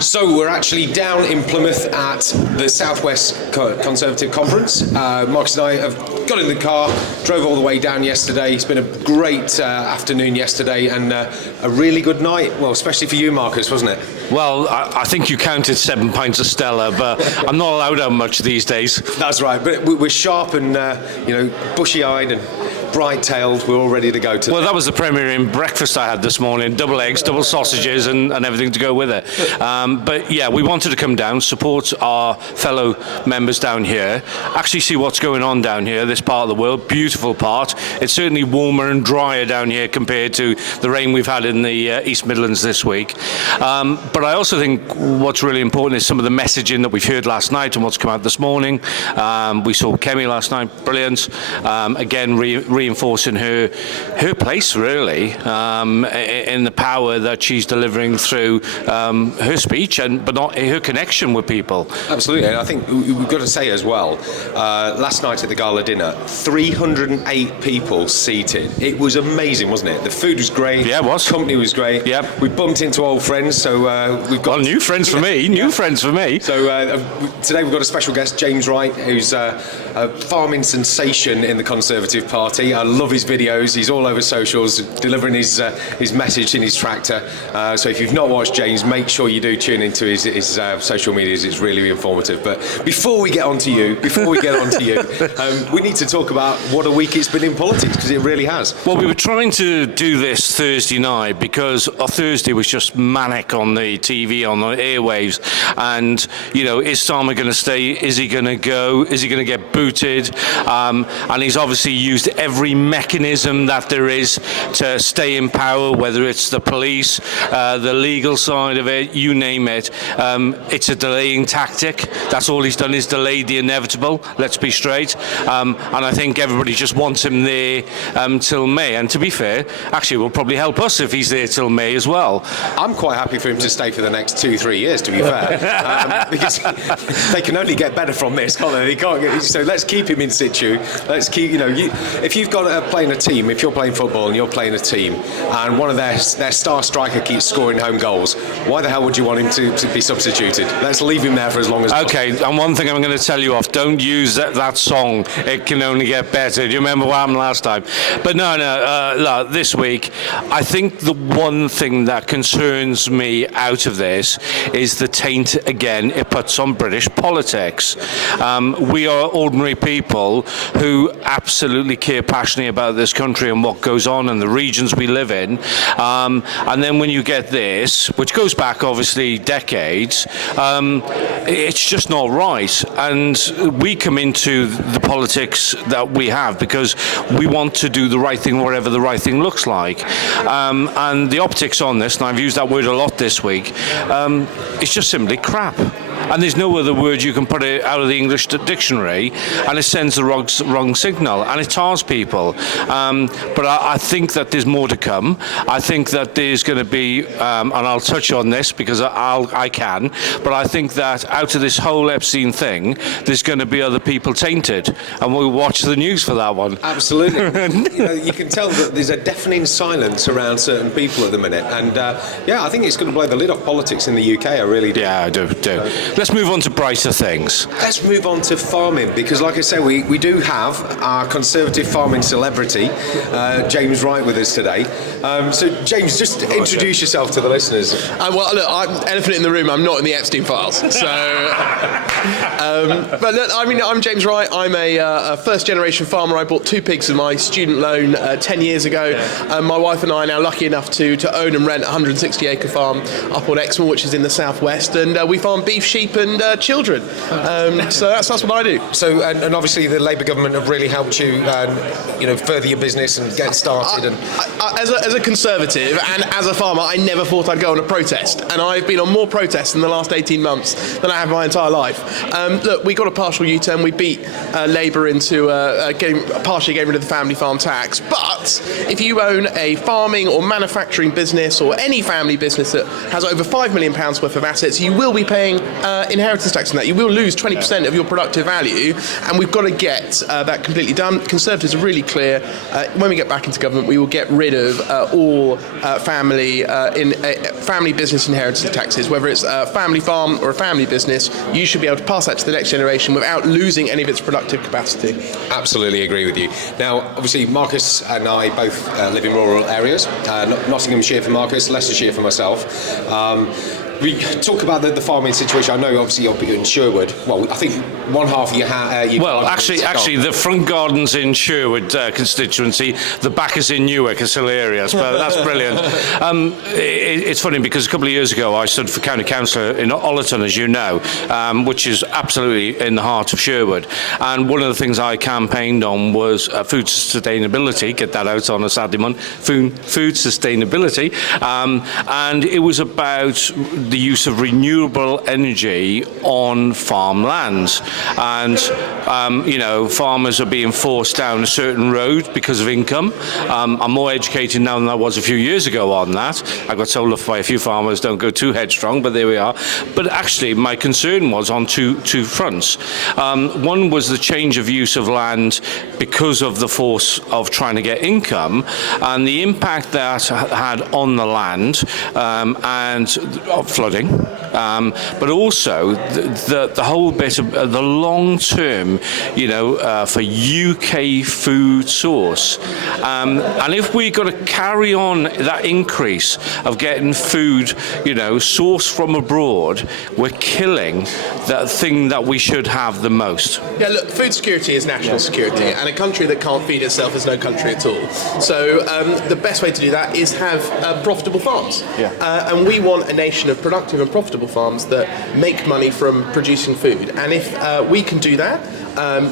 So we're actually down in Plymouth at the Southwest Conservative Conference. Marcus and I have got in the car, drove all the way down yesterday. It's been a great afternoon yesterday and a really good night. Well, especially for you, Marcus, wasn't it? Well, I think you counted 7 pints of Stella, but I'm not allowed out much these days. That's right, but we're sharp and bushy-eyed and bright-tailed. We're all ready to go to. Well, that was the premiering breakfast I had this morning: double eggs, double sausages, and everything to go with it. But yeah, we wanted to come down, support our fellow members down here, actually see what's going on down here, this part of the world. Beautiful part. It's certainly warmer and drier down here compared to the rain we've had in the East Midlands this week. But I also think what's really important is some of the messaging that we've heard last night and what's come out this morning. We saw Kemi last night, brilliant. Again, reinforcing her place really in the power that she's delivering through her speech, but not her connection with people. Absolutely, and I think we've got to say as well, last night at the gala dinner, 308 people seated. It was amazing, wasn't it? The food was great. Yeah, it was. Company was great. Yep. We bumped into old friends, so we've got... Well, new friends for me, new friends for me. So today we've got a special guest, James Wright, who's a farming sensation in the Conservative Party. I love his videos. He's all over socials, delivering his message in his tractor. So if you've not watched James, make sure you do tune into his social medias. It's really informative. But before we get on to you, we need to talk about what a week it's been in politics, because it really has. Well, we were trying to do this Thursday night because Thursday was just manic on the TV, on the airwaves. And, is Starmer going to stay? Is he going to go? Is he going to get booted? And he's obviously used every mechanism that there is to stay in power, whether it's the police, the legal side of it, you name it. It's a delaying tactic. That's all he's done, is delay the inevitable, let's be straight. And I think everybody just wants him there till May. And to be fair, actually it will probably help us if he's there till May as well. I'm quite happy for him to stay for the next 2-3 years, to be fair. Because they can only get better from this, can't they? They can't get, so let's keep him in situ. Let's keep, if you've got playing a team, if you're playing football and you're playing a team and one of their star striker keeps scoring home goals, why the hell would you want him to be substituted? Let's leave him there for as long as possible. Okay, and one thing I'm going to tell you off, don't use that song, it can only get better. Do you remember what happened last time? But no, this week, I think the one thing that concerns me out of this is the taint, again, it puts on British politics. We are ordinary people who absolutely care passionately about this country and what goes on in the regions we live in. And then when you get this, which goes back obviously decades, it's just not right. And we come into the politics that we have because we want to do the right thing wherever the right thing looks like. And the optics on this, and I've used that word a lot this week, it's just simply crap. And there's no other word you can put it out of the English dictionary, and it sends the wrong signal, and it tars people. But I think that there's more to come. I think that there's going to be, and I'll touch on this because I can, but I think that out of this whole Epstein thing, there's going to be other people tainted, and we'll watch the news for that one. Absolutely. You can tell that there's a deafening silence around certain people at the minute, and I think it's going to blow the lid off politics in the UK. I really do. Yeah, I do. Let's move on to brighter things. Let's move on to farming, because like I say, we do have our Conservative farming celebrity, James Wright, with us today. So James, just introduce yourself to the listeners. Well, look, I'm elephant in the room. I'm not in the Epstein files. So, but look, I'm James Wright. I'm a first-generation farmer. I bought 2 pigs with my student loan 10 years ago. My wife and I are now lucky enough to own and rent a 160-acre farm up on Exmoor, which is in the southwest, and we farm beef, sheep, and children. So that's what I do. So, and obviously the Labour government have really helped you, further your business and get started. As a Conservative and as a farmer, I never thought I'd go on a protest, and I've been on more protests in the last 18 months than I have my entire life. Look, we got a partial U-turn. We beat Labour into partially getting rid of the family farm tax. But if you own a farming or manufacturing business or any family business that has over £5 million worth of assets, you will be paying inheritance tax on that. You will lose 20% of your productive value, and we've got to get that completely done. Conservatives are really clear. When we get back into government, we will get rid of all family business inheritance taxes. Whether it's a family farm or a family business, you should be able to pass that to the next generation without losing any of its productive capacity. Absolutely agree with you. Now, obviously, Marcus and I both live in rural areas. Nottinghamshire for Marcus, Leicestershire for myself. We talk about the farming situation. I know, obviously, you're in Sherwood. Well, I think one half of your well, actually, the front garden's in Sherwood constituency. The back is in Newark. It's hilarious, but that's brilliant. It's funny because a couple of years ago I stood for county councillor in Ollerton, as you know, which is absolutely in the heart of Sherwood. And one of the things I campaigned on was food sustainability. Get that out on a Saturday morning. Food sustainability, and it was about the use of renewable energy on farmlands. And, farmers are being forced down a certain road because of income. I'm more educated now than I was a few years ago on that. I got told off by a few farmers, don't go too headstrong, but there we are. But actually, my concern was on two fronts. One was the change of use of land because of the force of trying to get income, and the impact that had on the land and flooding, but also the whole bit of the long term, for UK food source. And if we're going to carry on that increase of getting food, sourced from abroad, we're killing that thing that we should have the most. Yeah, look, food security is national security, and a country that can't feed itself is no country at all. So the best way to do that is have profitable farms. Yeah. And we want a nation of productive and profitable farms that make money from producing food. And if we can do that,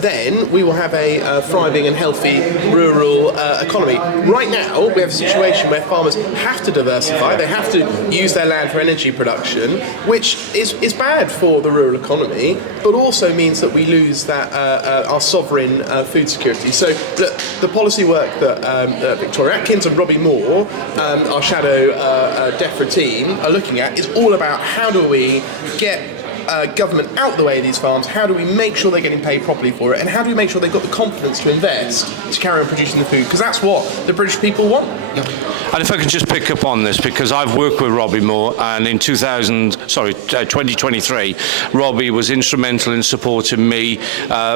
then we will have a thriving and healthy rural economy. Right now, we have a situation where farmers have to diversify. They have to use their land for energy production, which is bad for the rural economy, but also means that we lose that our sovereign food security. So the policy work that Victoria Atkins and Robbie Moore, our shadow DEFRA team, are looking at is all about how do we get government out the way of these farms, how do we make sure they're getting paid properly for it, and how do we make sure they've got the confidence to invest to carry on producing the food, because that's what the British people want. Yeah. And if I can just pick up on this, because I've worked with Robbie Moore, and in 2023, Robbie was instrumental in supporting me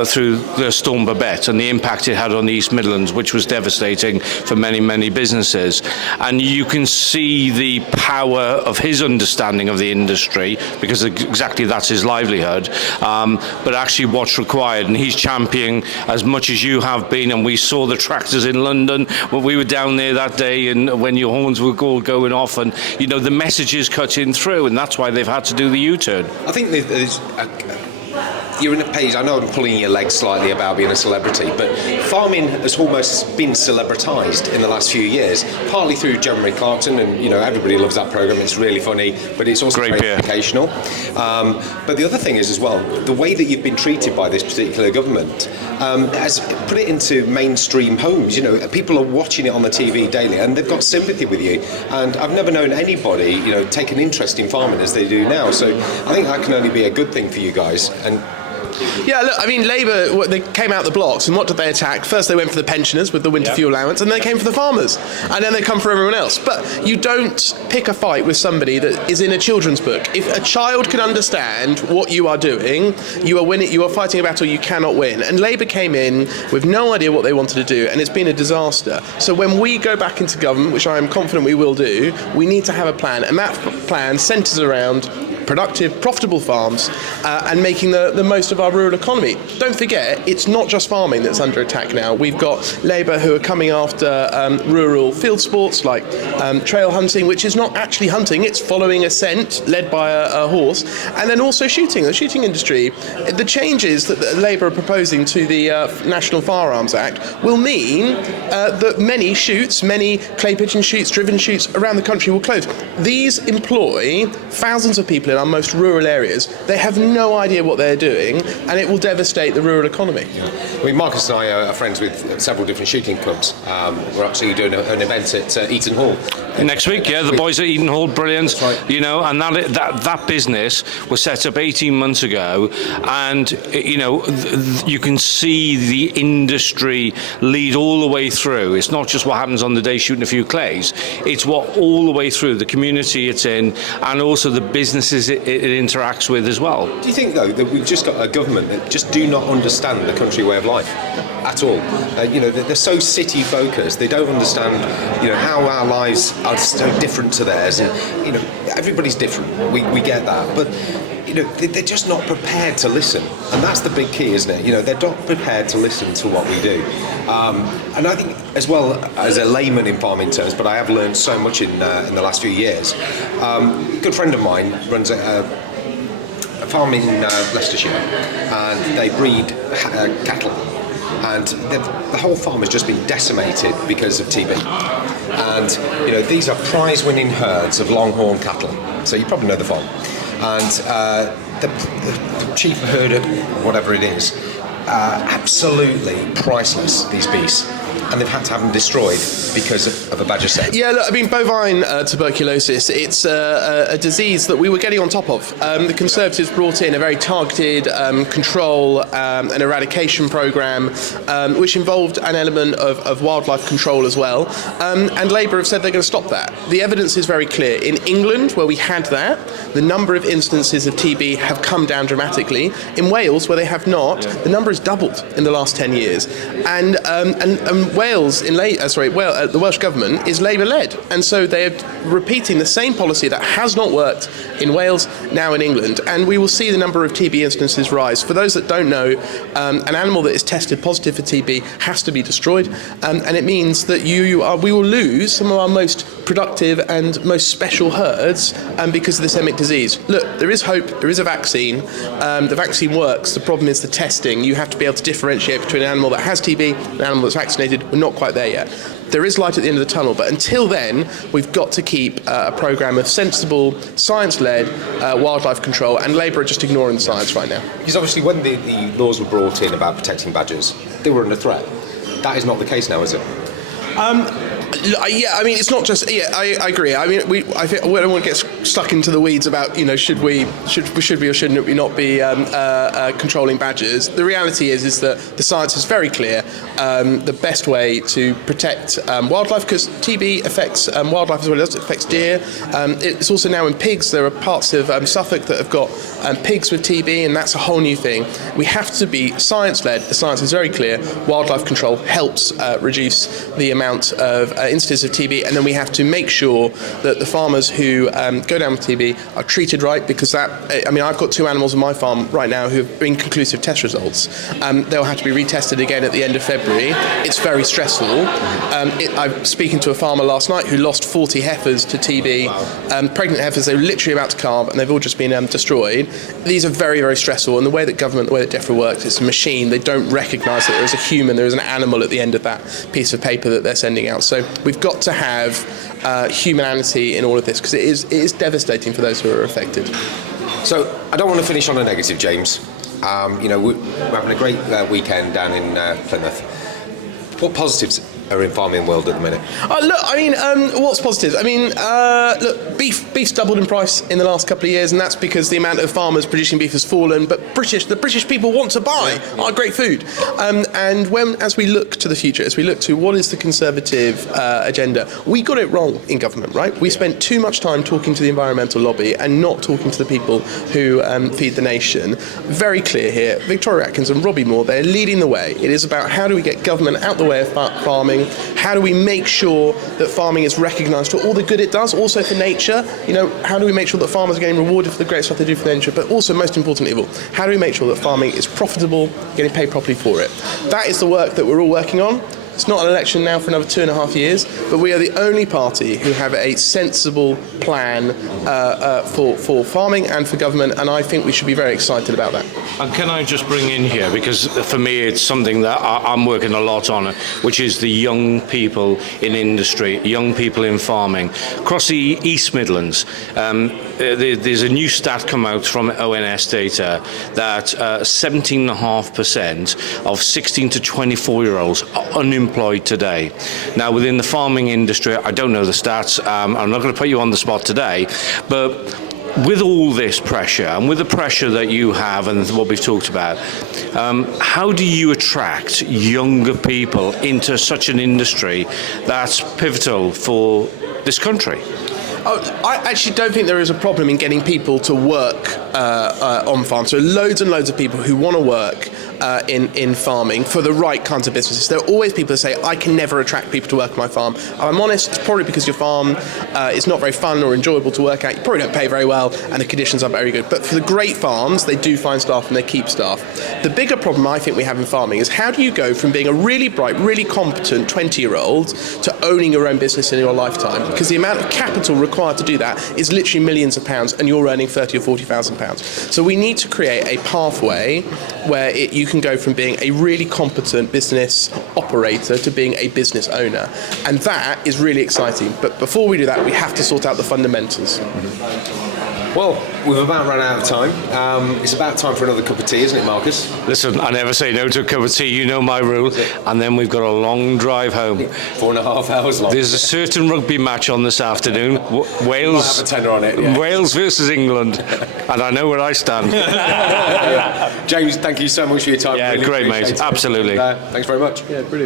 through the Storm Babette and the impact it had on the East Midlands, which was devastating for many, many businesses. And you can see the power of his understanding of the industry, because exactly that's his livelihood, but actually what's required. And he's championing as much as you have been, and we saw the tractors in London when we were down there that day, and when your horns were all going off, and the messages cutting through, and that's why they've had to do the U-turn. I think there's you're in a page. I know I'm pulling your leg slightly about being a celebrity, but farming has almost been celebritized in the last few years, partly through Jeremy Clarkson, and everybody loves that program. It's really funny, but it's also very educational. But the other thing is as well, the way that you've been treated by this particular government has put it into mainstream homes. People are watching it on the TV daily, and they've got sympathy with you. And I've never known anybody, take an interest in farming as they do now. So I think that can only be a good thing for you guys. And yeah, look, I mean, Labour, they came out the blocks, and what did they attack? First they went for the pensioners with the winter fuel allowance, and then they came for the farmers, and then they come for everyone else. But you don't pick a fight with somebody that is in a children's book. If a child can understand what you are doing, you are winning. You are fighting a battle you cannot win. And Labour came in with no idea what they wanted to do, and it's been a disaster. So when we go back into government, which I am confident we will do, we need to have a plan, and that plan centres around productive, profitable farms and making the most of our rural economy. Don't forget, it's not just farming that's under attack now. We've got Labour who are coming after rural field sports like trail hunting, which is not actually hunting, it's following a scent led by a horse, and then also shooting, the shooting industry. The changes that Labour are proposing to the National Firearms Act will mean that many shoots, many clay pigeon shoots, driven shoots around the country will close. These employ thousands of people in our most rural areas, they have no idea what they're doing, and it will devastate the rural economy. I mean, Marcus and I are friends with several different shooting clubs. We're actually doing an event at Eaton Hall next week. Yeah, the boys at Eden Hall, brilliant. Right. You know, and that business was set up 18 months ago, and you know, you can see the industry lead all the way through. It's not just what happens on the day shooting a few clays. It's what all the way through the community it's in, and also the businesses it interacts with as well. Do you think, though, that we've just got a government that just do not understand the country way of life at all? You know, they're so city-focused. They don't understand, you know, how our lives are so different to theirs. And, you know, everybody's different. We get that. But, you know, they're just not prepared to listen. And that's the big key, isn't it? You know, they're not prepared to listen to what we do. And I think, as well as a layman in farming terms, but I have learned so much in the last few years. A good friend of mine runs a farm in Leicestershire, and they breed cattle, and the whole farm has just been decimated because of TB. And you know, these are prize-winning herds of longhorn cattle, so you probably know the farm. And the chief herder, whatever it is, absolutely priceless, these beasts. And they've had to have them destroyed because of a badger set. Yeah, look, I mean, bovine tuberculosis, it's a disease that we were getting on top of. The Conservatives brought in a very targeted control and eradication programme, which involved an element of wildlife control as well. And Labour have said they're going to stop that. The evidence is very clear. In England, where we had that, the number of instances of TB have come down dramatically. In Wales, where they have not, the number has doubled in the last 10 years. And Wales, the Welsh government is Labour-led, and so they are repeating the same policy that has not worked in Wales, now in England, and we will see the number of TB instances rise. For those that don't know, an animal that is tested positive for TB has to be destroyed, and it means that we will lose some of our most productive and most special herds because of this endemic disease. Look, there is hope, there is a vaccine, the vaccine works, the problem is the testing. You have to be able to differentiate between an animal that has TB and an animal that's vaccinated. We're not quite there yet. There is light at the end of the tunnel, but until then, we've got to keep a programme of sensible, science-led wildlife control, and Labour are just ignoring the science right now. Because obviously when the laws were brought in about protecting badgers, they were under threat. That is not the case now, is it? Yeah, I mean, it's not just. Yeah, I agree. I mean, I think we don't want to get stuck into the weeds about, you know, should we or shouldn't we not be controlling badgers. The reality is that the science is very clear. The best way to protect wildlife, because TB affects wildlife as well as it affects deer. It's also now in pigs. There are parts of Suffolk that have got pigs with TB, and that's a whole new thing. We have to be science-led. The science is very clear. Wildlife control helps reduce the amount of instances of TB, and then we have to make sure that the farmers who go down with TB are treated right, because that, I mean, I've got 2 animals on my farm right now who have been conclusive test results. They'll have to be retested again at the end of February. It's very stressful. I'm speaking to a farmer last night who lost 40 heifers to TB. Wow. Pregnant heifers, they were literally about to calve, and they've all just been destroyed. These are very, very stressful, and the way that government, the way that DEFRA works, it's a machine. They don't recognise that there is a human, there is an animal at the end of that piece of paper that they're sending out. So we've got to have humanity in all of this, because it is devastating for those who are affected. So I don't want to finish on a negative, James. You know, we're having a great weekend down in Plymouth. What positives are in farming world at the minute? Look, I mean, what's positive? I mean, look, beef's doubled in price in the last couple of years, and that's because the amount of farmers producing beef has fallen. But the British people want to buy our great food. And as we look to the future, as we look to what is the Conservative agenda, we got it wrong in government, right? We spent too much time talking to the environmental lobby and not talking to the people who feed the nation. Very clear here. Victoria Atkins and Robbie Moore, they're leading the way. It is about how do we get government out the way of farming. How do we make sure that farming is recognised for all the good it does, also for nature? You know, how do we make sure that farmers are getting rewarded for the great stuff they do for nature, but also, most importantly of all, how do we make sure that farming is profitable, getting paid properly for it? That is the work that we're all working on. It's not an election now for another 2.5 years, but we are the only party who have a sensible plan for farming and for government, and I think we should be very excited about that. And can I just bring in here, because for me it's something that I'm working a lot on, which is the young people in industry, young people in farming. Across the East Midlands, there's a new stat come out from ONS data that 17.5% of 16 to 24-year-olds are unemployed today. Now, within the farming industry, I don't know the stats. I'm not going to put you on the spot today, but with all this pressure and with the pressure that you have and what we've talked about, how do you attract younger people into such an industry that's pivotal for this country? Oh, I actually don't think there is a problem in getting people to work on farms. So loads and loads of people who want to work in farming for the right kinds of businesses. There are always people that say, I can never attract people to work on my farm. I'm honest, it's probably because your farm is not very fun or enjoyable to work at. You probably don't pay very well and the conditions aren't very good. But for the great farms, they do find staff and they keep staff. The bigger problem I think we have in farming is how do you go from being a really bright, really competent 20-year-old to owning your own business in your lifetime? Because the amount of capital required to do that is literally millions of pounds, and you're earning 30 or 40,000 pounds. So we need to create a pathway where you can go from being a really competent business operator to being a business owner, and that is really exciting. But before we do that, we have to sort out the fundamentals. Well, we've about run out of time. It's about time for another cup of tea, isn't it, Marcus? Listen, I never say no to a cup of tea, you know my rule, and then we've got a long drive home. 4.5 hours long. There's a certain rugby match on this afternoon. Wales, have a tenner on it, yeah. Wales versus England, and I know where I stand. James, thank you so much for your time. Yeah, Really great, appreciate mate. it. Absolutely. Thanks very much. Yeah, brilliant.